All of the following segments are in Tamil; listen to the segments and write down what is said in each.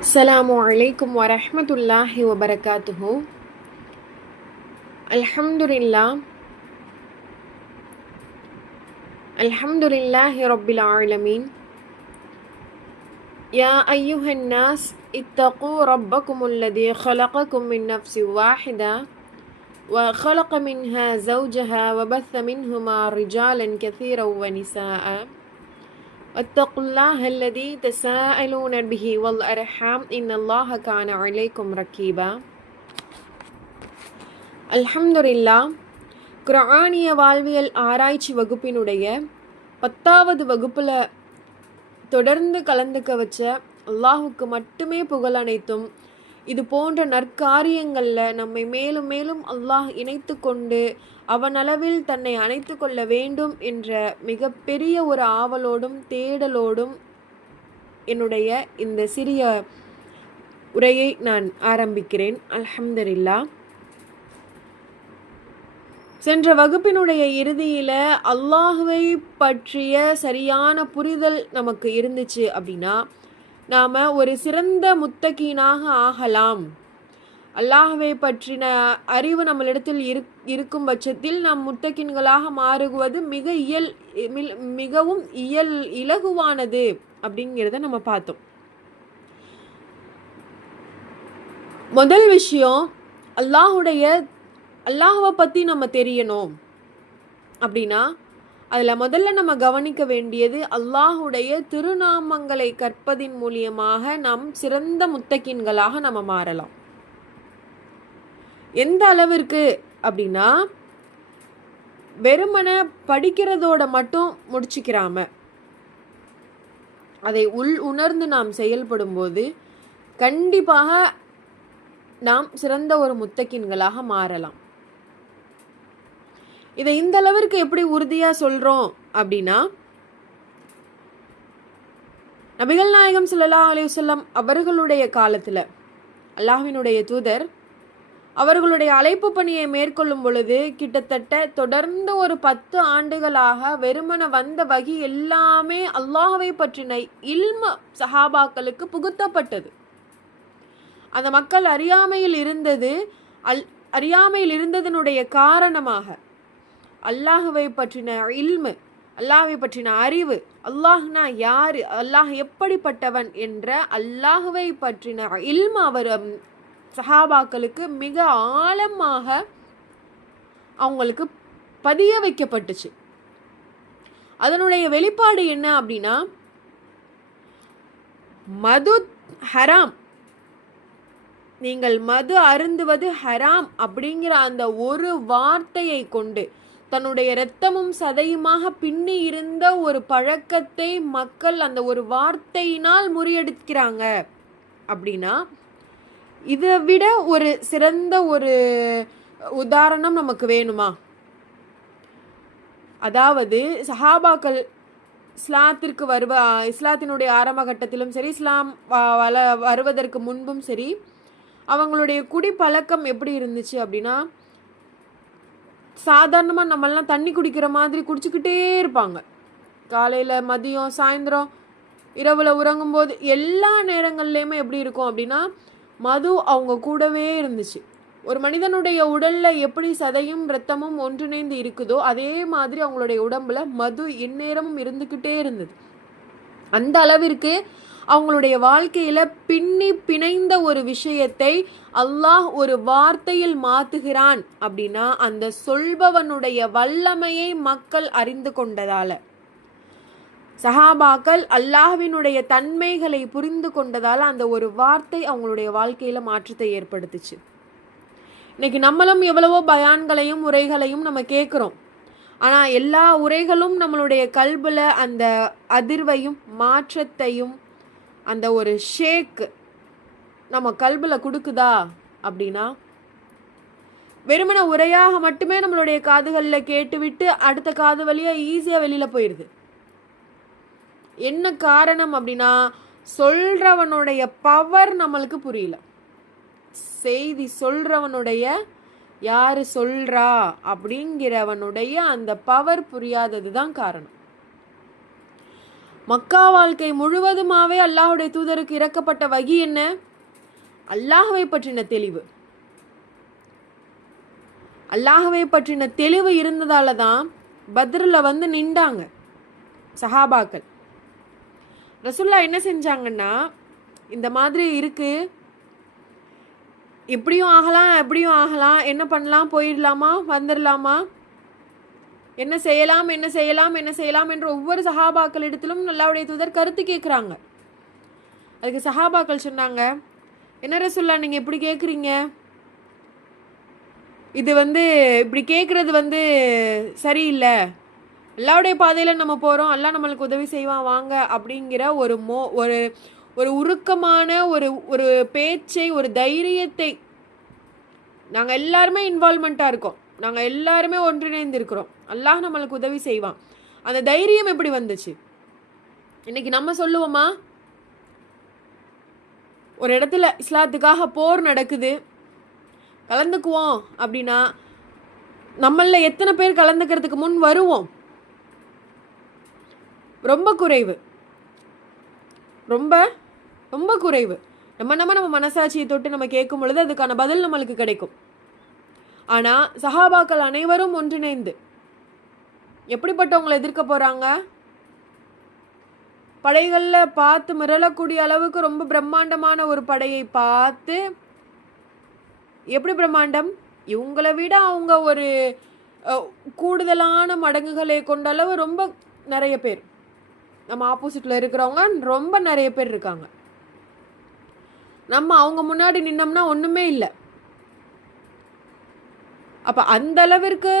السلام عليكم ورحمة الله وبركاته. الحمد لله. الحمد لله رب العالمين. يا أيها الناس اتقوا ربكم الذي خلقكم من نفس واحدة وخلق منها زوجها وبث منهما رجالا كثيرا ونساء. واتقوا الله الذي تساءلون به والأرحام إن الله كان عليكم ركيبا அல்ஹம்துலில்லா குர்ஆனிய வாழ்வியல் ஆராய்ச்சி வகுப்பினுடைய பத்தாவது வகுப்பில் தொடர்ந்து கலந்துக்க வச்ச அல்லாஹுக்கு மட்டுமே புகழ் அனைத்தும் இது போன்ற நற்காரியங்களில் நம்மை மேலும் மேலும் அல்லாஹ் இணைத்து கொண்டு அவனளவில் தன்னை அணைத்து கொள்ள வேண்டும் என்ற மிகப்பெரிய ஒரு ஆவலோடும் தேடலோடும் என்னுடைய இந்த சிறிய உரையை நான் ஆரம்பிக்கிறேன். அல்ஹம்துலில்லா. சென்ற வகுப்பினுடைய இறுதியில் அல்லாஹுவை பற்றிய சரியான புரிதல் நமக்கு இருந்துச்சு அப்படின்னா நாம் ஒரு சிறந்த முத்தகீனாக ஆகலாம். அல்லாஹுவை பற்றின அறிவு நம்மளிடத்தில் இரு இருக்கும் பட்சத்தில் நாம் முத்தகின்களாக மாறுவது மிக இயல் மிகவும் இயல் இலகுவானது அப்படிங்கிறத நம்ம பார்த்தோம். முதல் விஷயம் அல்லாஹுடைய அல்லாஹுவை பற்றி நம்ம தெரியணும். அப்படின்னா அதில் முதல்ல நம்ம கவனிக்க வேண்டியது அல்லாஹுடைய திருநாமங்களை கற்பதின் மூலியமாக நாம் சிறந்த முத்தக்கின்களாக நம்ம மாறலாம். எந்த அளவிற்கு அப்படின்னா வெறுமனை படிக்கிறதோட மட்டும் முடிச்சுக்கிறாம அதை உள் உணர்ந்து நாம் செயல்படும்போது கண்டிப்பாக நாம் சிறந்த ஒரு முத்தக்கின்களாக மாறலாம். இதை இந்த அளவிற்கு எப்படி உறுதியாக சொல்கிறோம் அப்படின்னா நபிகள் நாயகம் ஸல்லல்லாஹு அலிவசல்லம் அவர்களுடைய காலத்தில் அல்லாஹினுடைய தூதர் அவர்களுடைய அழைப்பு பணியை மேற்கொள்ளும் பொழுது கிட்டத்தட்ட தொடர்ந்து ஒரு பத்து ஆண்டுகளாக வெறுமன வந்த வகி எல்லாமே அல்லாஹ்வை பற்றின இல்ம சஹாபாக்களுக்கு புகுத்தப்பட்டது. அந்த மக்கள் அறியாமையில் இருந்தது அல் அறியாமையில் இருந்ததனுடைய காரணமாக அல்லாஹுவை பற்றின இல்மு அல்லாஹை பற்றின அறிவு. அல்லாஹ்னா யாரு? அல்லாஹ் எப்படிப்பட்டவன் என்ற அல்லாஹுவை பற்றின இல்மு அவர் சஹாபாக்களுக்கு மிக ஆழமாக அவங்களுக்கு பதிய வைக்கப்பட்டுச்சு. அதனுடைய வெளிப்பாடு என்ன அப்படின்னா மது ஹராம். நீங்கள் மது அருந்துவது ஹராம் அப்படிங்கிற அந்த ஒரு வார்த்தையை கொண்டு தன்னுடைய இரத்தமும் சதையுமாக பின்னி இருந்த ஒரு பழக்கத்தை மக்கள் அந்த ஒரு வார்த்தையினால் முறியடிக்கிறாங்க. அப்படின்னா இதை விட ஒரு சிறந்த ஒரு உதாரணம் நமக்கு வேணுமா? அதாவது சஹாபாக்கள் இஸ்லாத்திற்கு வருவ இஸ்லாத்தினுடைய ஆரம்ப கட்டத்திலும் சரி இஸ்லாம் வ- வள வருவதற்கு முன்பும் சரி அவங்களுடைய குடி பழக்கம் எப்படி இருந்துச்சு அப்படின்னா சாதாரணமாக நம்மெல்லாம் தண்ணி குடிக்கிற மாதிரி குடிச்சுக்கிட்டே இருப்பாங்க. காலையில் மதியம் சாயந்தரம் இரவில் உறங்கும்போது எல்லா நேரங்கள்லையுமே எப்படி இருக்கும் அப்படின்னா மது அவங்க கூடவே இருந்துச்சு. ஒரு மனிதனுடைய உடலில் எப்படி சதையும் இரத்தமும் ஒன்றிணைந்து இருக்குதோ அதே மாதிரி அவங்களுடைய உடம்புல மது எந்நேரமும் இருந்துக்கிட்டே இருந்தது. அந்த அளவிற்கு அவங்களுடைய வாழ்க்கையில பின்னி பிணைந்த ஒரு விஷயத்தை அல்லாஹ் ஒரு வார்த்தையில் மாத்துகிறான் அப்படின்னா அந்த சொல்பவனுடைய வல்லமையை மக்கள் அறிந்து கொண்டதால. சஹாபாக்கள் அல்லாஹ்வினுடைய தன்மைகளை புரிந்து கொண்டதால அந்த ஒரு வார்த்தை அவங்களுடைய வாழ்க்கையில மாற்றத்தை ஏற்படுத்துச்சு. இன்னைக்கு நம்மளும் எவ்வளவோ பயான்களையும் உரைகளையும் நம்ம கேட்குறோம் ஆனால் எல்லா உரைகளும் நம்மளுடைய கல்பில் அந்த அதிர்வையும் மாற்றத்தையும் அந்த ஒரு ஷேக் நம்ம கல்பில் கொடுக்குதா அப்படின்னா வெறுமன உரையாக மட்டுமே நம்மளுடைய காதுகளில் கேட்டுவிட்டு அடுத்த காது வழியாக ஈஸியாக வெளியில் போயிடுது என்ன காரணம் அப்படின்னா சொல்றவனுடைய பவர் நம்மளுக்கு புரியல. செய்தி சொல்றவனுடைய யார் சொல்றா அப்படிங்கிறவனுடைய அந்த பவர் புரியாதது தான் காரணம். மக்கா வாழ்க்கை முழுவதுமாவே அல்லாஹுடைய தூதருக்கு இறக்கப்பட்ட வகி என்ன? அல்லாஹுவை பற்றின தெளிவு. அல்லாஹுவை பற்றின தெளிவு இருந்ததால தான் பத்ரில் வந்து நின்றாங்க சஹாபாக்கள். ரசுல்லா என்ன செஞ்சாங்கன்னா இந்த மாதிரி இருக்குது இப்படியும் ஆகலாம் எப்படியும் ஆகலாம். என்ன பண்ணலாம்? போயிடலாமா? வந்துடலாமா? என்ன செய்யலாம்? என்ன செய்யலாம்? என்ன செய்யலாம்? என்று ஒவ்வொரு சஹாபாக்கள் இடத்திலும் நல்லாவுடைய தூதர் கருத்து கேட்குறாங்க. அதுக்கு சஹாபாக்கள் சொன்னாங்க என்ன ரசுல்லா நீங்கள் இப்படி கேட்குறீங்க? இது வந்து இப்படி கேட்குறது வந்து சரியில்லை. அல்லாவுடைய பாதையில் நம்ம போகிறோம் எல்லாம் நம்மளுக்கு உதவி செய்வான். வாங்க. அப்படிங்கிற ஒரு மோ ஒரு ஒரு உருக்கமான ஒரு ஒரு பேச்சை ஒரு தைரியத்தை நாங்கள் எல்லாருமே இன்வால்மெண்ட்டாக இருக்கோம். நாங்கள் எல்லாருமே ஒன்றிணைந்து இருக்கிறோம் அல்லாஹ் நம்மளுக்கு உதவி செய்வான். அந்த தைரியம் எப்படி வந்துச்சு? இன்னைக்கு நம்ம சொல்லுவோமா? ஒரு இடத்துல இஸ்லாத்துக்காக போர் நடக்குது. கலந்துக்குவோம் அப்படின்னா நம்மள எத்தனை பேர் கலந்துக்கிறதுக்கு முன் வருவோம்? ரொம்ப குறைவு. ரொம்ப ரொம்ப குறைவு. நம்ம நம்ம நம்ம மனசாட்சியை தொட்டு நம்ம கேட்கும் பொழுது அதுக்கான பதில் நம்மளுக்கு கிடைக்கும். ஆனால் சஹாபாக்கள் அனைவரும் ஒன்றிணைந்து எப்படிப்பட்டவங்களை எதிர்க்க போகிறாங்க படைகளில் பார்த்து மிரளக்கூடிய அளவுக்கு ரொம்ப பிரம்மாண்டமான ஒரு படையை பார்த்து எப்படி பிரம்மாண்டம்? இவங்களை விட அவங்க ஒரு கூடுதலான மடங்குகளை கொண்ட அளவு ரொம்ப நிறைய பேர். நம்ம ஆப்போசிட்டில் இருக்கிறவங்க ரொம்ப நிறைய பேர் இருக்காங்க. நம்ம அவங்க முன்னாடி நின்னோம்னா ஒன்றுமே இல்லை. அப்போ அந்த அளவிற்கு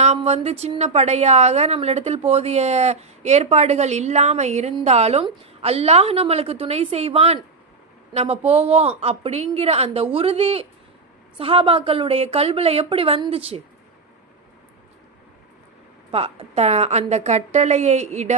நாம் வந்து சின்ன படையாக நம்மளிடத்தில் போதிய ஏற்பாடுகள் இல்லாமல் இருந்தாலும் அல்லாஹ் நம்மளுக்கு துணை செய்வான். நம்ம போவோம் அப்படிங்கிற அந்த உறுதி சஹாபாக்களுடைய கல்வியில் எப்படி வந்துச்சு? அந்த கட்டளையை இட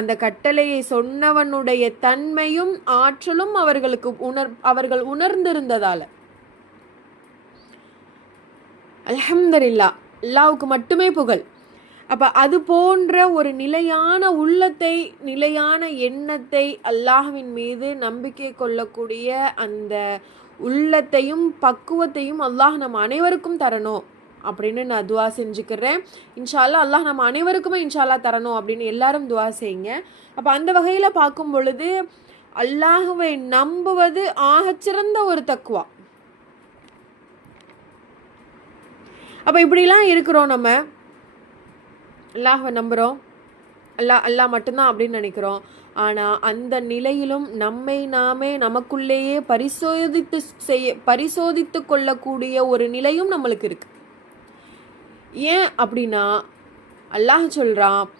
அந்த கட்டளையை சொன்னவனுடைய தன்மையும் ஆற்றலும் அவர்களுக்கு உணர் அவர்கள் உணர்ந்திருந்ததால. அலமதுல்லா அல்லாவுக்கு மட்டுமே புகழ். அப்ப அது போன்ற ஒரு நிலையான உள்ளத்தை நிலையான எண்ணத்தை அல்லாஹ்வின் மீது நம்பிக்கை கொள்ளக்கூடிய அந்த உள்ளத்தையும் பக்குவத்தையும் அல்லாஹ் நம்ம அனைவருக்கும் தரணும். அப்படின்னு நான் துவா செஞ்சுக்கிறேன். இன்ஷால்லா அல்லாஹ் நம்ம அனைவருக்குமே இன்ஷால்லா தரணும் அப்படின்னு எல்லாரும் துவா செய்யுங்க. அப்போ அந்த வகையில் பார்க்கும் பொழுது அல்லாஹுவை நம்புவது ஆகச்சிறந்த ஒரு தக்குவா அப்போ இப்படிலாம் இருக்கிறோம் நம்ம. அல்லாஹ்வை நம்புகிறோம் அல்லாஹ் அல்லாஹ் மட்டும்தான் அப்படின்னு நினைக்கிறோம். ஆனால் அந்த நிலையிலும் நம்மை நாமே நமக்குள்ளேயே பரிசோதித்து செய்ய பரிசோதித்து கொள்ளக்கூடிய ஒரு நிலையும் நம்மளுக்கு இருக்குது ஏன் அப்படின்னா அல்லாஹ் சொல்கிறான்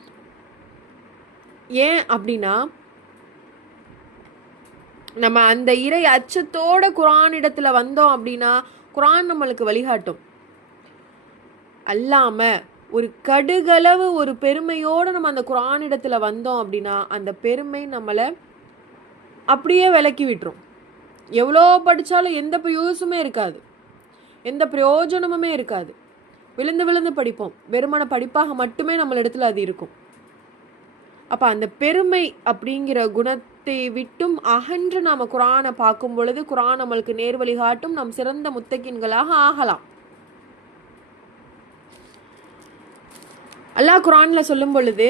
ஏன் அப்படின்னா நம்ம அந்த இறை அச்சத்தோட குரான் இடத்துல வந்தோம் அப்படின்னா குரான் நம்மளுக்கு வழிகாட்டும். அல்லாம ஒரு கடுகளவு ஒரு பெருமையோடு நம்ம அந்த குரான் இடத்துல வந்தோம் அப்படின்னா அந்த பெருமை நம்மளை அப்படியே விலக்கி விட்டுரும். எவ்வளோ படித்தாலும் எந்த யூஸுமே இருக்காது. எந்த பிரயோஜனமுமே இருக்காது. விழுந்து விழுந்து படிப்போம். வெறுமன படிப்பாக மட்டுமே நம்மளிடத்துல அது இருக்கும். அப்போ அந்த பெருமை அப்படிங்கிற குணத்தை விட்டும் அகன்று நாம் குரானை பார்க்கும் பொழுது குரான் நம்மளுக்கு நேர்வழி காட்டும் நம் சிறந்த முத்தகின்களாக ஆகலாம். அல்லாஹ் குரானில் சொல்லும் பொழுது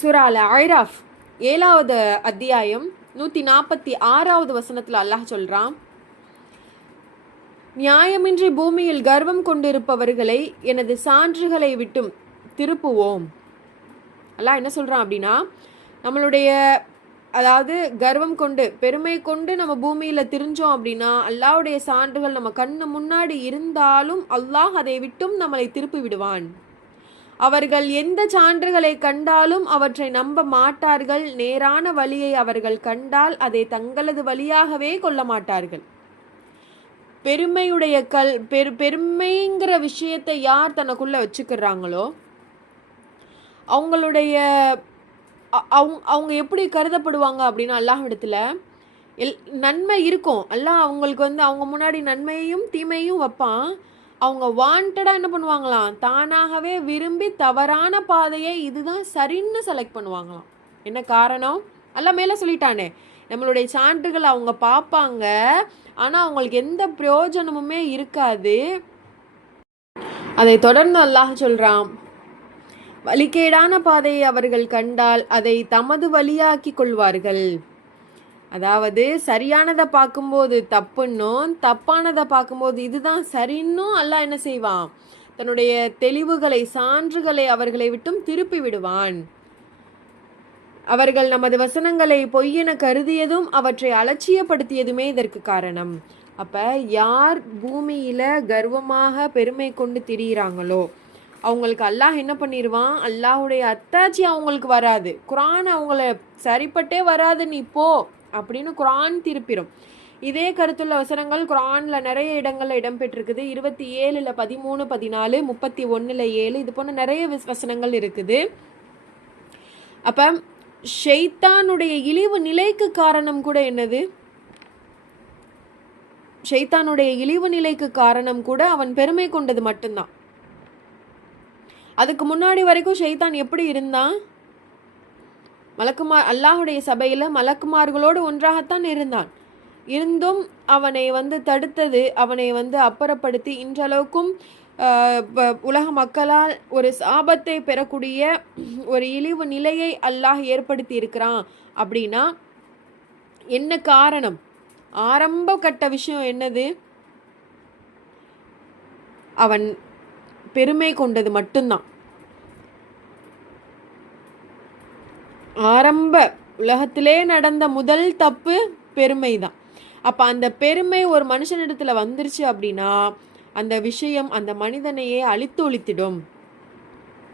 சுரால ஐராஃப் ஏழாவது அத்தியாயம் நூற்றி நாற்பத்தி ஆறாவது வசனத்தில் அல்லாஹ் சொல்கிறான் நியாயமின்றி பூமியில் கர்வம் கொண்டிருப்பவர்களை எனது சான்றுகளை விட்டும் திருப்புவோம். எல்லாம் என்ன சொல்கிறான் அப்படின்னா நம்மளுடைய அதாவது கர்வம் கொண்டு பெருமை கொண்டு நம்ம பூமியில் திரிஞ்சோம் அப்படின்னா அல்லாவுடைய சான்றுகள் நம்ம கண்ணு முன்னாடி இருந்தாலும் அல்லாஹ் அதை விட்டும் நம்மளை திருப்பி விடுவான். அவர்கள் எந்த சான்றுகளை கண்டாலும் அவற்றை நம்ப மாட்டார்கள். நேரான வழியை அவர்கள் கண்டால் அதை தங்களது வழியாகவே கொள்ள மாட்டார்கள். பெருமையுடைய கல் பெரு பெருமைங்கிற விஷயத்தை யார் தனக்குள்ள வச்சுக்கிறாங்களோ அவங்களுடைய அவங்க அவங்க எப்படி கருதப்படுவாங்க அப்படின்னா இடத்துல எல் நன்மை இருக்கும். எல்லாம் அவங்களுக்கு வந்து அவங்க முன்னாடி நன்மையையும் தீமையும் வைப்பான். அவங்க வாண்டடாக என்ன பண்ணுவாங்களாம்? தானாகவே விரும்பி தவறான பாதையை இதுதான் சரின்னு செலக்ட் பண்ணுவாங்களாம். என்ன காரணம்? எல்லாம் மேலே சொல்லிட்டானே. நம்மளுடைய சான்றுகள் அவங்க பார்ப்பாங்க. ஆனால் அவங்களுக்கு எந்த பிரயோஜனமுமே இருக்காது. அதை தொடர்ந்து அல்லாஹ் சொல்கிறான் வழிகேடான பாதையை அவர்கள் கண்டால் அதை தமது வழியாக்கி கொள்வார்கள். அதாவது சரியானதை பார்க்கும்போது தப்புன்னும் தப்பானதை பார்க்கும்போது இதுதான் சரின்னும் அல்லாஹ் என்ன செய்வான்? தன்னுடைய தெளிவுகளை சான்றுகளை அவர்களை விட்டும் திருப்பி விடுவான். அவர்கள் நமது வசனங்களை பொய்யென கருதியதும் அவற்றை அலட்சியப்படுத்தியதுமே இதற்கு காரணம். அப்ப யார் பூமியில கர்வமாக பெருமை கொண்டு திரியிறாங்களோ அவங்களுக்கு அல்லாஹ் என்ன பண்ணிடுவான் அல்லாஹுடைய அத்தாச்சி அவங்களுக்கு வராது. குரான் அவங்கள சரிப்பட்டே வராது நீ போ அப்படின்னு குரான் திருப்பிடும் இதே கருத்துள்ள வசனங்கள் குரான்ல நிறைய இடங்கள்ல இடம்பெற்றிருக்குது. இருபத்தி ஏழுல பதிமூணு பதினாலு முப்பத்தி ஒன்றில் ஏழு இது போன்ற நிறைய வசனங்கள் இருக்குது. அப்போ ஷெய்தானுடைய இழிவு நிலைக்கு காரணம் கூட என்னது? ஷெய்தானுடைய இழிவு நிலைக்கு காரணம் கூட அவன் பெருமை கொண்டது மட்டும்தான். அதுக்கு முன்னாடி வரைக்கும் ஷெய்தான் எப்படி இருந்தான்? மலக்குமார் அல்லாஹுடைய சபையில மலக்குமார்களோடு ஒன்றாகத்தான் இருந்தான். இருந்தும் அவனை வந்து தடுத்தது அவனை வந்து அப்புறப்படுத்தி இன்றளவுக்கும் உலக மக்களால் ஒரு சாபத்தை பெறக்கூடிய ஒரு இழிவு நிலையை அல்லாஹ் ஏற்படுத்தி இருக்கிறான் அப்படின்னா என்ன காரணம்? ஆரம்ப கட்ட விஷயம் என்னது? அவன் பெருமை கொண்டது மட்டும்தான். ஆரம்ப உலகத்திலே நடந்த முதல் தப்பு பெருமை தான் அப்ப அந்த பெருமை ஒரு மனுஷனிடத்துல வந்துருச்சு அப்படின்னா அந்த விஷயம் அந்த மனிதனையே அழித்து ஒழித்திடும்.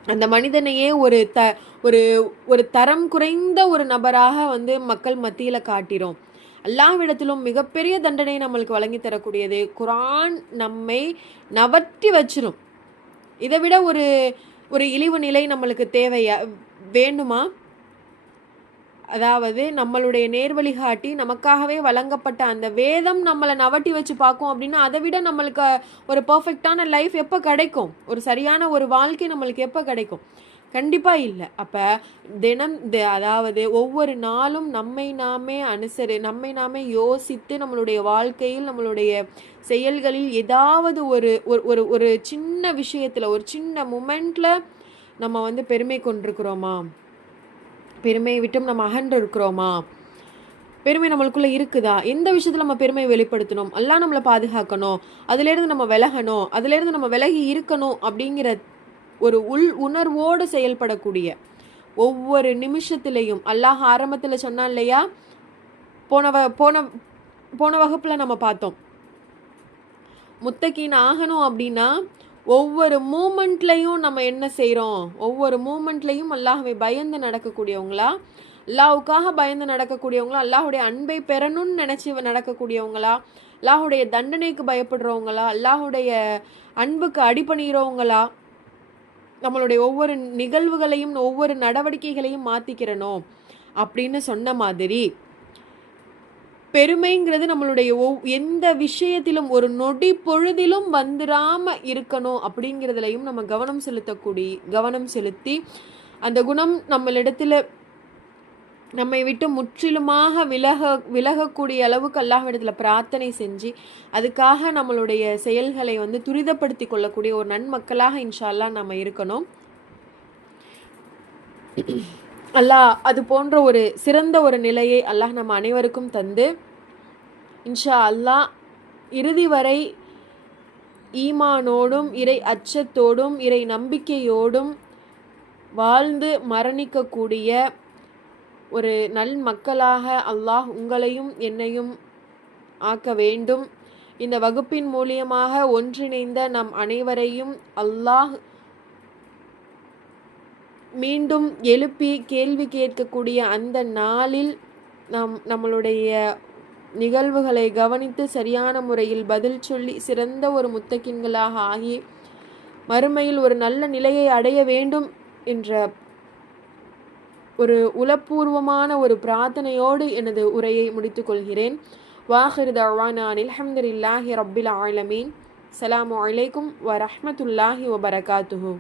அந்த மனிதனையே ஒரு த ஒரு ஒரு தரம் குறைந்த ஒரு நபராக வந்து மக்கள் மத்தியில் காட்டிடும் எல்லா அல்லாஹ்விடத்திலும் மிகப்பெரிய தண்டனை நம்மளுக்கு வழங்கி தரக்கூடியது குரான் நம்மை நவற்றி வச்சிடும் இதை விட ஒரு ஒரு இழிவு நிலை நம்மளுக்கு தேவையா வேண்டுமா? அதாவது நம்மளுடைய நேர்வழிகாட்டி நமக்காகவே வழங்கப்பட்ட அந்த வேதம் நம்மளை நவட்டி வச்சு பார்க்கும் அப்படின்னா அதை விட நம்மளுக்கு ஒரு பர்ஃபெக்டான லைஃப் எப்போ கிடைக்கும்? ஒரு சரியான ஒரு வாழ்க்கை நம்மளுக்கு எப்போ கிடைக்கும்? கண்டிப்பா இல்லை. அப்ப தினம் தி- அதாவது ஒவ்வொரு நாளும் நம்மை நாமே அனுசரி நம்மை நாமே யோசித்து நம்மளுடைய வாழ்க்கையில் நம்மளுடைய செயல்களில் ஏதாவது ஒரு ஒரு ஒரு ஒரு சின்ன விஷயத்துல ஒரு சின்ன மூமெண்ட்ல நம்ம வந்து பெருமை கொண்டிருக்கிறோமா? பெருமையை விட்டும் நம்ம அகன்று இருக்கிறோமா பெருமை நம்மளுக்குள்ள இருக்குதா? எந்த விஷயத்துல நம்ம பெருமையை வெளிப்படுத்தணும்? எல்லாம் நம்மளை பாதுகாக்கணும். அதுல இருந்து நம்ம விலகணும். அதுல இருந்து நம்ம விலகி இருக்கணும் அப்படிங்கிற ஒரு உள் உணர்வோடு செயல்படக்கூடிய ஒவ்வொரு நிமிஷத்திலையும் அல்லாஹ் ஆரம்பத்தில் சொன்னான் இல்லையா? போன வ போன போன வகுப்புல நம்ம பார்த்தோம். முத்தகீன் ஆகணும் அப்படின்னா ஒவ்வொரு மூமெண்ட்லையும் நம்ம என்ன செய்கிறோம் ஒவ்வொரு மூமெண்ட்லையும் அல்லாஹவை பயந்து நடக்கக்கூடியவங்களா? அல்லாவுக்காக பயந்து நடக்கக்கூடியவங்களா? அல்லாஹுடைய அன்பை பெறணும்னு நினச்சி நடக்கக்கூடியவங்களா? அல்லாஹுடைய தண்டனைக்கு பயப்படுறவங்களா? அல்லாஹுடைய அன்புக்கு அடிபணிகிறவங்களா நம்மளுடைய ஒவ்வொரு நிகழ்வுகளையும் ஒவ்வொரு நடவடிக்கைகளையும் மாற்றிக்கிறணும் அப்படின்னு சொன்ன மாதிரி பெருமைங்கிறது நம்மளுடைய ஒவ் எந்த விஷயத்திலும் ஒரு நொடி பொழுதிலும் வந்துடாம இருக்கணும் அப்படிங்கிறதுலையும் நம்ம கவனம் செலுத்தக்கூடிய கவனம் செலுத்தி அந்த குணம் நம்மளிடத்துல நம்மை விட்டு முற்றிலுமாக விலக விலகக்கூடிய அளவுக்கு அல்லாஹ்விடத்துல பிரார்த்தனை செஞ்சு அதுக்காக நம்மளுடைய செயல்களை வந்து துரிதப்படுத்தி கொள்ளக்கூடிய ஒரு நன்மக்களாக இன்ஷால்லா நம்ம இருக்கணும். அல்லாஹ் அது போன்ற ஒரு சிறந்த ஒரு நிலையை அல்லாஹ் நம்ம அனைவருக்கும் தந்து இன்ஷா அல்லாஹ் இறுதி வரை ஈமானோடும் இறை அச்சத்தோடும் இறை நம்பிக்கையோடும் வாழ்ந்து மரணிக்கக்கூடிய ஒரு நல் மக்களாக அல்லாஹ் உங்களையும் என்னையும் ஆக்க வேண்டும். இந்த வகுப்பின் மூலியமாக ஒன்றிணைந்த நம் அனைவரையும் அல்லாஹ் மீண்டும் எழுப்பி கேள்வி கேட்கக்கூடிய அந்த நாளில் நம் நம்மளுடைய நிகழ்வுகளை கவனித்து சரியான முறையில் பதில் சொல்லி சிறந்த ஒரு முத்தக்கின்களாக ஆகி மறுமையில் ஒரு நல்ல நிலையை அடைய வேண்டும் என்ற ஒரு உளப்பூர்வமான ஒரு பிரார்த்தனையோடு எனது உரையை முடித்துக் கொள்கிறேன். வாஹிர் தவானான் ரபில் ரப்பில் ஆலமீன். அலாமு அலைக்கும் வரஹ்மத்துல்லாஹி வபரகாத்துஹூ.